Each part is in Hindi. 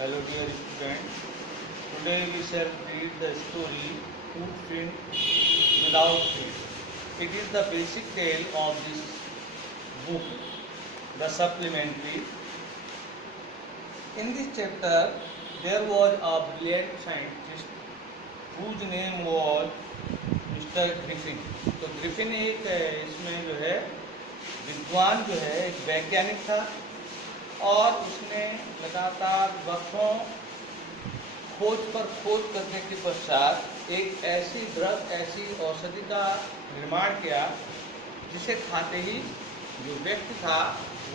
Hello dear students, today we shall read the story Footprint Without Feet. It is the basic tale of this book, the supplementary. In this chapter, there was a brilliant scientist whose name was mister Griffin. तो ग्रिफिन एक इसमें जो है विद्वान जो है एक वैज्ञानिक था और उसने लगातार वर्षों खोज पर खोज करने के पश्चात एक ऐसी ड्रग ऐसी औषधि का निर्माण किया जिसे खाते ही जो व्यक्ति था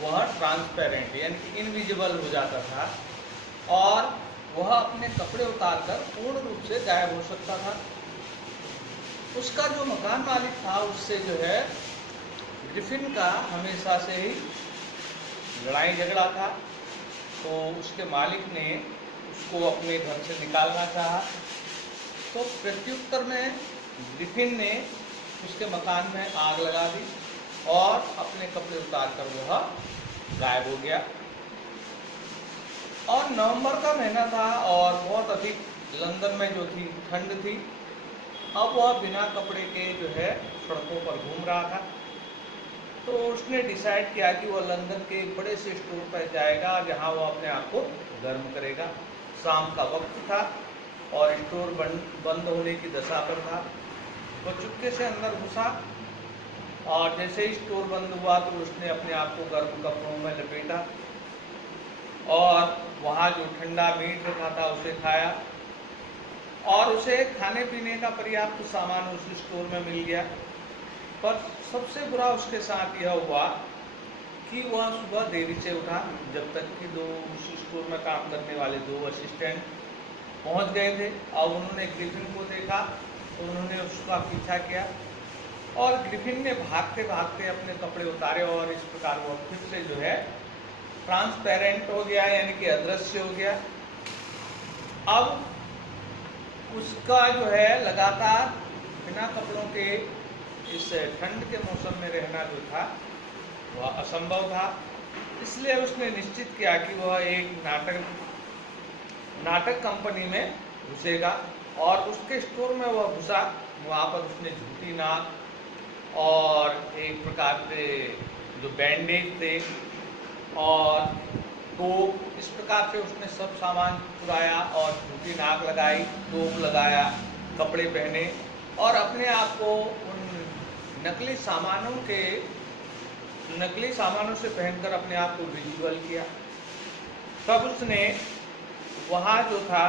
वह ट्रांसपेरेंट यानी कि इनविजिबल हो जाता था और वह अपने कपड़े उतारकर पूर्ण रूप से गायब हो सकता था. उसका जो मकान मालिक था उससे जो है ग्रिफिन का हमेशा से ही लड़ाई झगड़ा था. तो उसके मालिक ने उसको अपने घर से निकालना चाहा. तो प्रत्युत्तर में ग्रिफिन ने उसके मकान में आग लगा दी और अपने कपड़े उतारकर वह गायब हो गया. और नवंबर का महीना था और बहुत अधिक लंदन में जो थी ठंड थी. अब वह बिना कपड़े के जो है सड़कों पर घूम रहा था. तो उसने डिसाइड किया कि वह लंदन के एक बड़े से स्टोर पर जाएगा जहां वह अपने आप को गर्म करेगा. शाम का वक्त था और स्टोर बंद होने की दशा पर था. वह चुपके से अंदर घुसा और जैसे ही स्टोर बंद हुआ तो उसने अपने आप को गर्म कपड़ों में लपेटा और वहाँ जो ठंडा मीट रखा था उसे खाया और उसे खाने पीने का पर्याप्त सामान उस स्टोर में मिल गया. पर सबसे बुरा उसके साथ यह हुआ कि वह सुबह देरी से उठा जब तक कि उस स्टोर में काम करने वाले 2 असिस्टेंट पहुंच गए थे. और उन्होंने ग्रिफिन को देखा तो उन्होंने उसका पीछा किया और ग्रिफिन ने भागते भागते अपने कपड़े उतारे और इस प्रकार वह फिर से जो है ट्रांसपेरेंट हो गया यानी कि अदृश्य हो गया. अब उसका जो है लगातार बिना कपड़ों के इस ठंड के मौसम में रहना जो था वह असंभव था. इसलिए उसने निश्चित किया कि वह एक नाटक कंपनी में घुसेगा और उसके स्टोर में वह घुसा. वहाँ पर उसने झूठी नाक और एक प्रकार से जो बैंडेज थे और टोप इस प्रकार से उसने सब सामान चुराया और झूठी नाक लगाई, टोप लगाया, कपड़े पहने और अपने आप को उन नकली सामानों से पहनकर अपने आप को विजुअल किया. तब उसने वहाँ जो था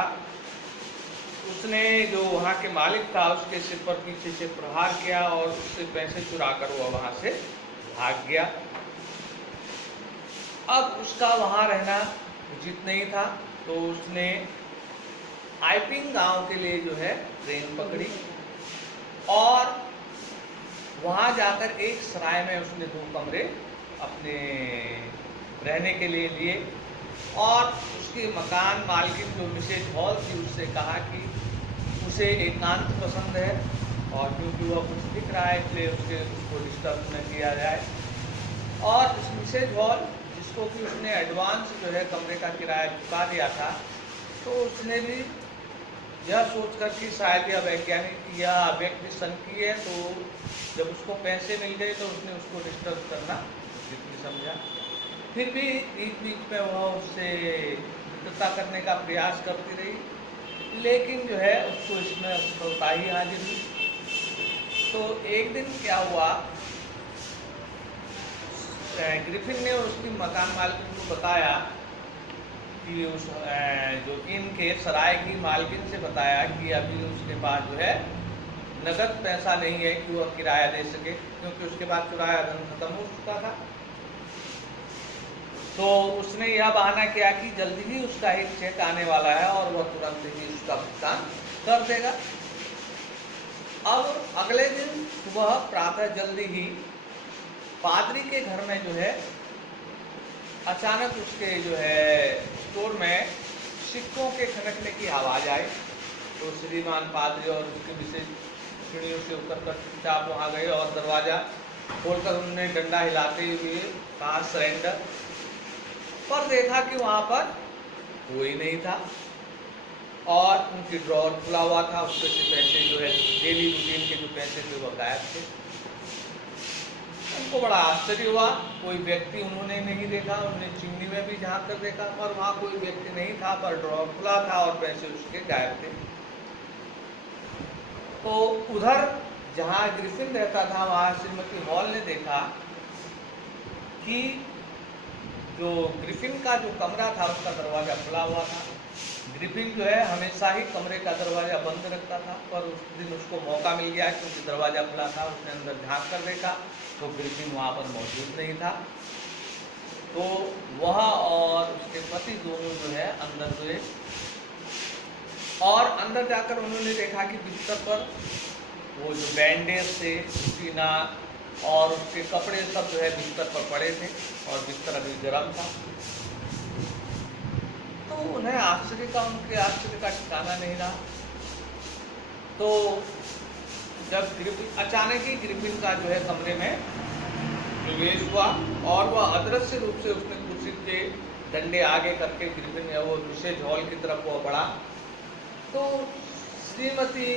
उसने जो वहाँ के मालिक था उसके सिर पर पीछे से प्रहार किया और उससे पैसे चुराकर वह वहाँ से भाग गया. अब उसका वहाँ रहना उचित नहीं था तो उसने आइपिंग गांव के लिए जो है ट्रेन पकड़ी और वहाँ जाकर एक सराय में उसने 2 कमरे अपने रहने के लिए लिए और उसकी मकान मालकिन जो मिसेज हॉल थी उससे कहा कि उसे एकांत पसंद है और क्योंकि वह कुछ दिख रहा है इसलिए उसको डिस्टर्ब न किया जाए. और उस मिसेज हॉल जिसको कि उसने एडवांस जो है कमरे का किराया चुका दिया था तो उसने भी यह सोचकर कि शायद यह व्यक्ति सनकी है तो जब उसको पैसे मिल गए तो उसने उसको डिस्टर्ब करना उचित नहीं समझा. फिर भी बीच बीच में वह उससे मित्रता करने का प्रयास करती रही लेकिन जो है उसको इसमें असफलता ही हाजिर हुई. तो एक दिन क्या हुआ, ग्रिफिन ने उसकी मकान मालकिन को बताया कि उस जो इनके सराय की मालकिन से बताया कि अभी उसके पास जो है नगद पैसा नहीं है कि वह किराया दे सके क्योंकि उसके पास किराया धन खत्म हो चुका था. तो उसने यह बहाना किया कि जल्दी ही उसका एक चेक आने वाला है और वह तुरंत ही उसका भुगतान कर देगा. अब अगले दिन सुबह प्रातः जल्दी ही पादरी के घर में जो है अचानक उसके जो है स्टोर में सिक्कों के खनकने की आवाज़ आई. तो श्रीमान पादरी और उसके विशेष सीढ़ियों से उतरकर चुपचाप वहाँ गए और दरवाज़ा खोलकर उन्होंने डंडा हिलाते हुए कहा सरेंडर. पर देखा कि वहाँ पर कोई नहीं था और उनकी ड्रॉर खुला हुआ था, उसमें से पैसे जो है डेली रूटीन के जो पैसे थे वो गायब थे। उनको बड़ा आश्चर्य हुआ, कोई व्यक्ति उन्होंने नहीं देखा, उन्होंने चिमनी में भी झांक कर देखा पर वहाँ कोई व्यक्ति नहीं था, पर ड्रॉर खुला था और पैसे उसके गायब थे। तो उधर जहाँ ग्रिफिन रहता था वहाँ श्रीमती हॉल ने देखा कि जो ग्रिफिन का जो कमरा था उसका दरवाज़ा खुला हुआ था। ग्रिफिन जो है हमेशा ही कमरे का दरवाज़ा बंद रखता था, पर उस दिन उसको मौका मिल गया क्योंकि दरवाज़ा खुला था। उसने अंदर झांक कर देखा तो ग्रिफिन वहाँ पर मौजूद नहीं था। तो वह और उसके पति दोनों जो है अंदर गए और अंदर जाकर उन्होंने देखा कि बिस्तर पर वो जो बैंडेज थे, सीना और उसके कपड़े सब जो है बिस्तर पर पड़े थे और बिस्तर अभी गर्म था। तो उन्हें उनके आश्चर्य का ठिकाना नहीं रहा। तो जब अचानक ही ग्रिफिन का जो है कमरे में प्रवेश हुआ और वह अदृश्य रूप से उसने कुर्सी के डंडे आगे करके ग्रिफिन या वो विशेष हॉल की तरफ वो बढ़ा। तो श्रीमती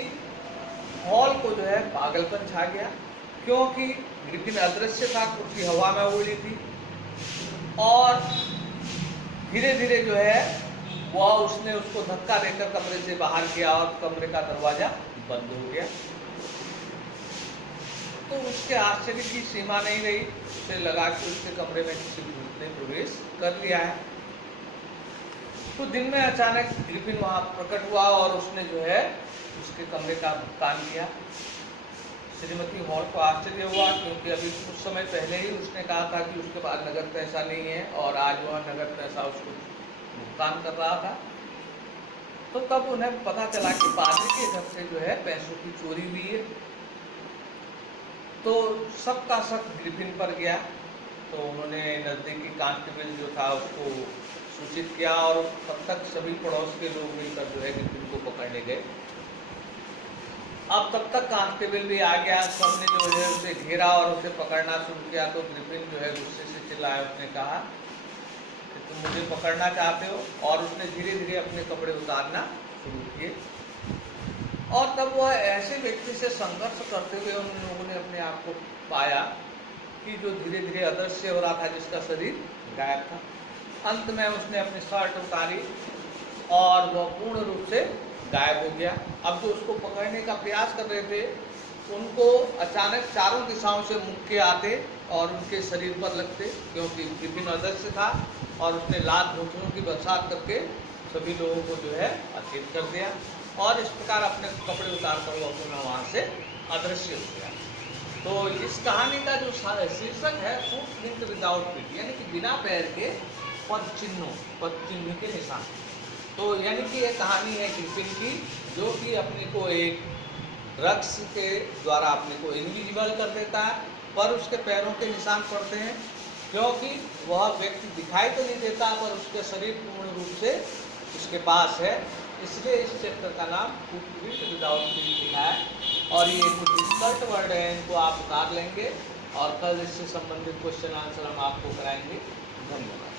हॉल को जो है पागलपन छा गया, क्योंकि ग्रिफिन अदृश्य था, कुर्सी हवा में उड़ी थी और धीरे धीरे जो है वह उसने उसको धक्का देकर कमरे से बाहर किया और कमरे का दरवाजा बंद हो गया। तो उसके आश्चर्य की सीमा नहीं रही, उसे लगा कि उसके कमरे में किसी भूत ने प्रवेश कर लिया है। तो दिन में अचानक ग्रिफिन वहाँ प्रकट हुआ और उसने जो है उसके कमरे का भुगतान किया। श्रीमती हॉल को आश्चर्य हुआ, क्योंकि अभी कुछ समय पहले ही उसने कहा था कि उसके पास नगद पैसा नहीं है और आज वह नगद पैसा उसको भुगतान कर रहा था। तो तब उन्हें पता चला कि पादरी के घर से जो है पैसों की चोरी हुई है। तो सबका शक ग्रिफिन पर गया। तो उन्होंने नज़दीकी कांस्टेबल जो था उसको सूचित किया और तब तक सभी पड़ोस के लोग मिलकर जो है ग्रिफिन को पकड़ने गए। अब तब तक कांस्टेबल भी आ गया, सबने जो है उसे घेरा और उसे पकड़ना शुरू किया। तो ग्रिफिन जो है गुस्से से चिल्लाया, उसने कहा कि तुम मुझे पकड़ना चाहते हो, और उसने धीरे धीरे अपने कपड़े उतारना शुरू किए। और तब वह ऐसे व्यक्ति से संघर्ष करते हुए उन लोगों ने अपने आप को पाया कि जो धीरे धीरे अदृश्य हो रहा था, जिसका शरीर गायब था। अंत में उसने अपनी शर्ट उतारी और वह पूर्ण रूप से गायब हो गया। अब जो उसको पकड़ने का प्रयास कर रहे थे उनको अचानक चारों दिशाओं से मुक्के आते और उनके शरीर पर लगते, क्योंकि ग्रिफिन अदृश्य था और उसने लाल घोंसलों की बरसात करके सभी लोगों को जो है अचेत कर दिया और इस प्रकार अपने कपड़े उतार कर वो पुनः वहाँ से अदृश्य हो गया। तो इस कहानी का जो शीर्षक है फुटप्रिंट विदाउट फीट, यानी कि बिना पैर के पद चिन्ह के निशान। तो यानी कि ये कहानी है ग्रिफिन की, जो कि अपने को एक रक्स के द्वारा अपने को इनविजिबल कर देता है, पर उसके पैरों के निशान पड़ते हैं, क्योंकि वह व्यक्ति दिखाई तो नहीं देता पर उसके शरीर पूर्ण रूप से उसके पास है। इसलिए इस चैप्टर का नाम फुटप्रिंट विदाउट फीट लिखा है। और ये कुछ डिफिकल्ट वर्ड है, इनको आप उतार लेंगे और कल इससे संबंधित क्वेश्चन आंसर हम आपको कराएंगे। धन्यवाद।